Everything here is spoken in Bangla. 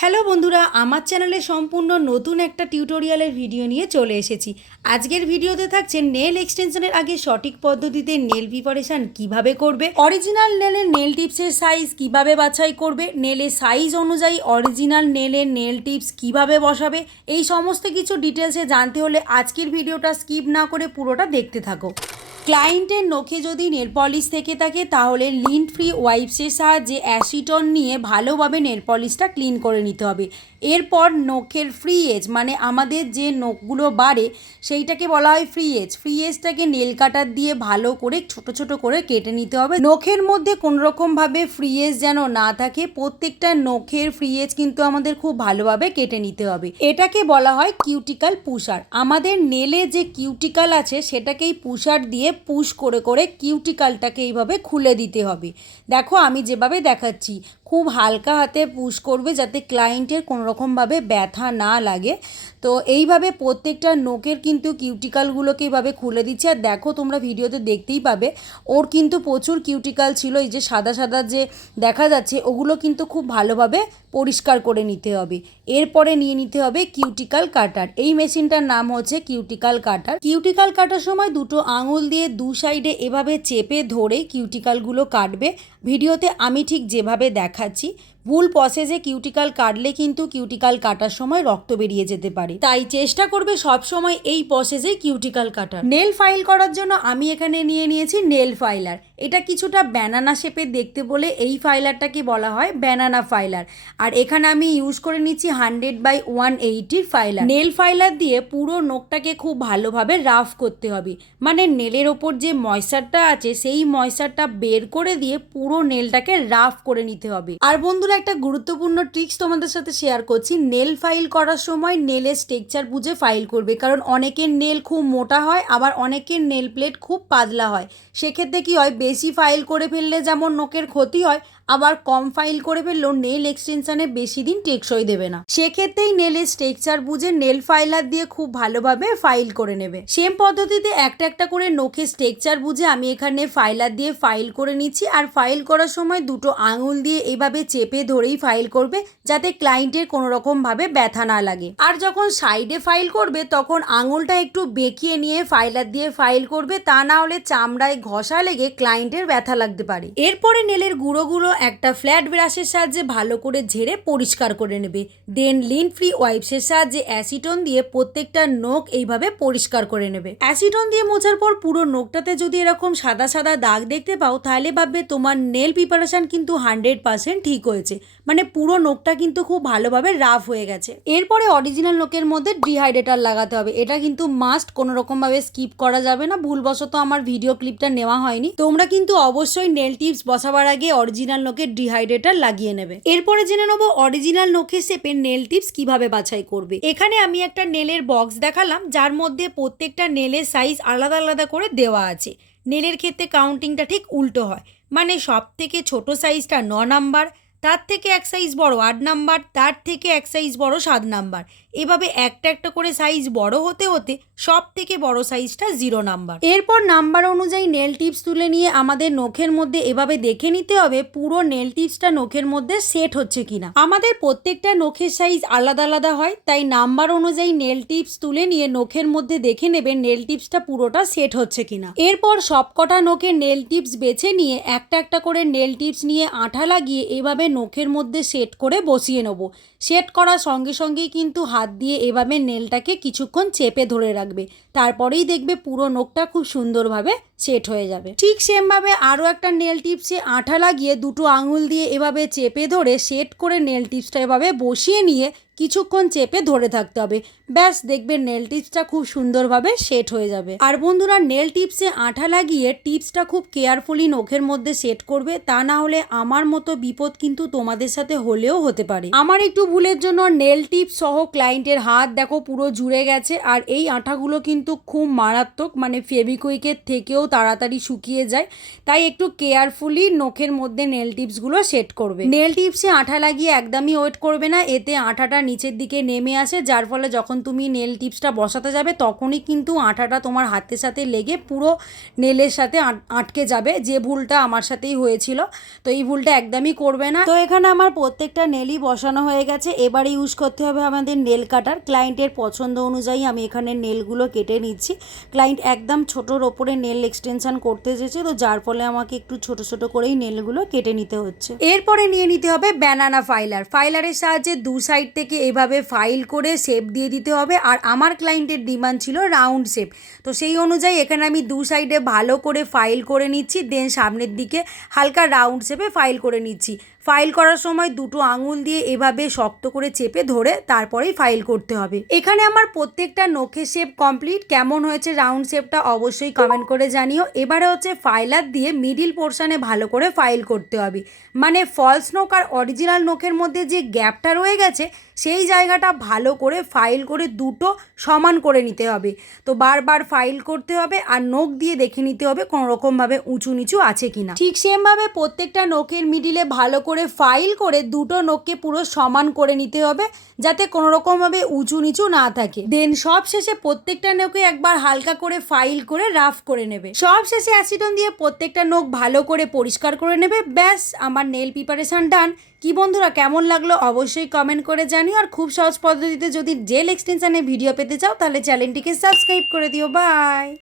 হ্যালো বন্ধুরা, আমার চ্যানেলে সম্পূর্ণ নতুন একটা টিউটোরিয়ালের ভিডিও নিয়ে চলে এসেছি। আজকের ভিডিওতে থাকছে নেল এক্সটেনশনের আগে সঠিক পদ্ধতিতে নেল প্রিপারেশন কিভাবে করবে, অরিজিনাল নেলের নেল টিপসের সাইজ কিভাবে বাছাই করবে, নেলের সাইজ অনুযায়ী অরিজিনাল নেলের নেল টিপস কিভাবে বসাবে, এই সমস্ত কিছু ডিটেলসে জানতে হলে আজকের ভিডিওটা স্কিপ না করে পুরোটা দেখতে থাকো। ক্লায়েন্টের নখে যদি নেল পলিশ থেকে থাকে তাহলে লিন্ট ফ্রি ওয়াইপসের সাহায্যে অ্যাসিটন নিয়ে ভালোভাবে নেল পলিশটা ক্লিন করে নিতে হবে। এরপর নখের ফ্রি এজ মানে আমাদের যে নখগুলো বাড়ে সেইটাকে বলা হয় ফ্রি এজ। ফ্রি এজটাকে নেল কাটার দিয়ে ভালো করে ছোট ছোট করে কেটে নিতে হবে। নখের মধ্যে কোনোরকমভাবে ফ্রি এজ যেন না থাকে, প্রত্যেকটা নখের ফ্রি এজ কিন্তু আমাদের খুব ভালোভাবে কেটে নিতে হবে। এটাকে বলা হয় কিউটিক্যাল পুশার। আমাদের নেলে যে কিউটিক্যাল আছে সেটাকেই পুশার দিয়ে পুশ করে করে কিউটিক্যালটাকে এইভাবে খুলে দিতে হবে। দেখো আমি যেভাবে দেখাচ্ছি, খুব হালকা হাতে পুশ করবে যাতে ক্লায়েন্টের কোনোরকমভাবে ব্যথা না লাগে। তো এইভাবে প্রত্যেকটা নখের কিন্তু কিউটিক্যালগুলোকে এইভাবে খুলে দিচ্ছে। আর দেখো তোমরা ভিডিওতে দেখতেই পাবে ওর কিন্তু প্রচুর কিউটিক্যাল ছিল, এই যে সাদা সাদা যে দেখা যাচ্ছে ওগুলো কিন্তু খুব ভালোভাবে পরিষ্কার করে নিতে হবে। এরপরে নিয়ে নিতে হবে কিউটিক্যাল কাটার। এই মেশিনটার নাম হচ্ছে কিউটিক্যাল কাটার। কিউটিক্যাল কাটার সময় দুটো আঙুল দিয়ে দু সাইডে এভাবে চেপে ধরে কিউটিক্যালগুলো কাটবে। ভিডিওতে আমি ঠিক যেভাবে দেখাচ্ছি, ভুল প্রসেসে কিউটিক্যাল কাটলে কিন্তু কিউটিক্যাল কাটার সময় রক্ত বেরিয়ে যেতে পারে, তাই চেষ্টা করবে সব সময় এই প্রসেসে কিউটিক্যাল কাটার। নেল ফাইল করার জন্য আমি এখানে নিয়ে নিয়েছি নেল ফাইলার। এটা কিছুটা ব্যানানা শেপের দেখতে বলে এই ফাইলারটাকে বলা হয় ব্যানানা ফাইলার। আর এখানে আমি ইউজ করে নিচ্ছি 100/180 ফাইলার। নেল ফাইলার দিয়ে পুরো নখটাকে খুব ভালোভাবে রাফ করতে হবে, মানে নেলের ওপর যে ময়শ্চারটা আছে সেই ময়শ্চারটা বের করে দিয়ে পুরো নেলটাকে রাফ করে নিতে হবে। আর বন্ধুরা, একটা গুরুত্বপূর্ণ ট্রিক্স তোমাদের সাথে শেয়ার করছি। নেল ফাইল করার সময় নেলের স্ট্রাকচার বুঝে ফাইল করবে, কারণ অনেকের নেল খুব মোটা হয়, আবার অনেকের নেল প্লেট খুব পাতলা হয়। সেক্ষেত্রে কি হয়, বেশি ফাইল করে ফেললে যেমন নখের ক্ষতি হয়, আবার কম ফাইল করে ফেললেও নেল এক্সটেনশনে বেশি দিন টেকসই দেবে না। সেক্ষেত্রেই নেলের স্ট্রাকচার বুঝে নেল ফাইলার দিয়ে খুব ভালোভাবে ফাইল করে নেবে। সেম পদ্ধতিতে একটা একটা করে নখের স্ট্রাকচার বুঝে আমি এখানে ফাইলার দিয়ে ফাইল করে নিচ্ছি। আর ফাইল করার সময় দুটো আঙুল দিয়ে এভাবে চেপে ধরেই ফাইল করবে যাতে ক্লায়েন্টের কোনো রকমভাবে ব্যথা না লাগে। আর যখন সাইডে ফাইল করবে তখন আঙুলটা একটু বেঁকিয়ে নিয়ে ফাইলার দিয়ে ফাইল করবে, তা না হলে চামড়ায় ঘষা লেগে ক্লায়েন্টের ব্যথা লাগতে পারে। এরপরে নেলের গুঁড়োগুলো একটা ফ্ল্যাট ব্রাশের সাহায্যে ভালো করে ঝেড়ে পরিষ্কার করে নেবে। দেন লিন্ট ফ্রি ওয়াইপসের সাহায্যে অ্যাসিটন দিয়ে প্রত্যেকটা নখ এইভাবে পরিষ্কার করে নেবে। অ্যাসিটন দিয়ে মোছার পর পুরো নখটাতে যদি এরকম সাদা সাদা দাগ দেখতে পাও তাহলে ভাববে তোমার নেল প্রিপারেশন কিন্তু 100% ঠিক হয়েছে, মানে পুরো নখটা কিন্তু খুব ভালোভাবে রাফ হয়ে গেছে। এরপরে অরিজিনাল নখের মধ্যে ডিহাইড্রেটার লাগাতে হবে। এটা কিন্তু মাস্ট, কোনো রকমভাবে স্কিপ করা যাবে না। ভুলবশত আমার ভিডিও ক্লিপটা নেওয়া হয়নি, তোমরা কিন্তু অবশ্যই নেল টিপস বসাবার আগে অরিজিনাল নখের ডিহাইড্রেটার লাগিয়ে নেবে। এরপরে জেনে নেবো অরিজিনাল নখের শেপে নেল টিপস কিভাবে বাছাই করবে। এখানে আমি একটা নেলের বক্স দেখালাম যার মধ্যে প্রত্যেকটা নেলের সাইজ আলাদা আলাদা করে দেওয়া আছে। নেলের ক্ষেত্রে কাউন্টিংটা ঠিক উল্টো হয়, মানে সব থেকে ছোট সাইজটা 9 নাম্বার, তার থেকে এক সাইজ বড় 8 নাম্বার, তার থেকে এক সাইজ বড় 7 নাম্বার, এভাবে একটা একটা করে সাইজ বড় হতে হতে সব থেকে বড় সাইজটা 0 নাম্বার। এরপর নাম্বার অনুযায়ী নেল টিপস তুলে নিয়ে আমাদের নখের মধ্যে এভাবে দেখে নিতে হবে পুরো নেল টিপসটা নখের মধ্যে সেট হচ্ছে কিনা। আমাদের প্রত্যেকটা নখের সাইজ আলাদা আলাদা হয়, তাই নাম্বার অনুযায়ী নেল টিপস তুলে নিয়ে নখের মধ্যে দেখে নেবে নেল টিপসটা পুরোটা সেট হচ্ছে কিনা। এরপর সবকটা নখের নেল টিপস বেছে নিয়ে একটা একটা করে নেল টিপস নিয়ে আঠা লাগিয়ে এভাবে নখের মধ্যে সেট করে বসিয়ে নেব। সেট করার সঙ্গে সঙ্গেই কিন্তু হাত দিয়ে এভাবে নেলটাকে কিছুক্ষণ চেপে ধরে রাখবে, তারপরেই দেখবে পুরো নখটা খুব সুন্দরভাবে সেট হয়ে যাবে। ঠিক সেমভাবে আরও একটা নেল টিপসে আঠা লাগিয়ে দুটো আঙুল দিয়ে এভাবে চেপে ধরে সেট করে নেল টিপসটা এভাবে বসিয়ে নিয়ে কিছুক্ষণ চেপে ধরে থাকতে হবে। ব্যাস, দেখবে নেল টিপসটা খুব সুন্দরভাবে সেট হয়ে যাবে। আর বন্ধুরা, নেল টিপসে আঠা লাগিয়ে টিপসটা খুব কেয়ারফুলি নখের মধ্যে সেট করবে, তা না হলে আমার মতো বিপদ কিন্তু তোমাদের সাথে হলেও হতে পারে। আমার একটু ভুলের জন্য নেল টিপস সহ ক্লায়েন্টের হাত দেখো পুরো জুড়ে গেছে। আর এই আঠাগুলো কিন্তু খুব মারাত্মক, মানে ফেভিকুইকের থেকেও তাড়াতাড়ি শুকিয়ে যায়, তাই একটু কেয়ারফুলি নখের মধ্যে নেল টিপসগুলো সেট করবে। নেল টিপসে আঠা লাগিয়ে একদমই ওয়েট করবে না, এতে আঠাটা নিচের দিকে নেমে আসে, যার ফলে যখন তুমি নেল টিপসটা বসাতে যাবে তখনই কিন্তু আঠাটা তোমার হাতের সাথে লেগে পুরো নেলের সাথে আটকে যাবে, যে ভুলটা আমার সাথেই হয়েছিল। তো এই ভুলটা একদমই করবে না। তো এখানে আমার প্রত্যেকটা নেলই বসানো হয়ে গেছে, এবারে ইউজ করতে হবে আমাদের নেল কাটার। ক্লায়েন্টের পছন্দ অনুযায়ী আমি এখানে নেলগুলো কেটে নিচ্ছি। ক্লায়েন্ট একদম ছোটোর ওপরে নেল এক্সটেনশন করতে চেয়েছে, তো যার ফলে আমাকে একটু ছোট ছোট করেই নেলগুলো কেটে নিতে হচ্ছে। এরপরে নিয়ে নিতে হবে ব্যানানা ফাইলার। ফাইলারের সাহায্যে দু সাইড থেকে এভাবে ফাইল করে শেপ দিয়ে দিতে হবে। আর আমার ক্লায়েন্টের ডিমান্ড ছিল রাউন্ড শেপ, তো সেই অনুযায়ী এখানে আমি দু সাইডে ভালো করে ফাইল করে নিচ্ছি, দেন সামনের দিকে হালকা রাউন্ড শেপে ফাইল করে নিচ্ছি। ফাইল করার সময় দুটো আঙুল দিয়ে এভাবে শক্ত করে চেপে ধরে তারপরেই ফাইল করতে হবে। এখানে আমার প্রত্যেকটা নখের শেপ কমপ্লিট। কেমন হয়েছে রাউন্ড শেপটা অবশ্যই কমেন্ট করে জানিও। এবারে হচ্ছে ফাইলার দিয়ে মিডিল পোর্শনে ভালো করে ফাইল করতে হবে, মানে ফলস নখ আর অরিজিনাল নখের মধ্যে যে গ্যাপটা রয়ে গেছে সেই জায়গাটা ভালো করে ফাইল করে দুটো সমান করে নিতে হবে। তো বারবার ফাইল করতে হবে আর নখ দিয়ে দেখে নিতে হবে কোনো রকমভাবে উঁচু নিচু আছে কিনা। ঠিক সেমভাবে প্রত্যেকটা নখের মিডিলে ভালো করে ফাইল করে দুটো নখকে পুরো সমান করে নিতে হবে, যাতে কোনো রকমভাবে উঁচু নিচু না থাকে। দেন সব শেষে প্রত্যেকটা নখে একবার হালকা করে ফাইল করে রাফ করে নেবে। সব শেষে অ্যাসিটন দিয়ে প্রত্যেকটা নখ ভালো করে পরিষ্কার করে নেবে। ব্যাস, আমার নেল প্রিপারেশন ডান। কি বন্ধুরা, কেমন লাগলো অবশ্যই কমেন্ট করে জানিও। আর খুব সহজ পদ্ধতিতে যদি জেল এক্সটেনশনের ভিডিও পেতে চাও তাহলে চ্যানেলটিকে সাবস্ক্রাইব করে দিও। বাই।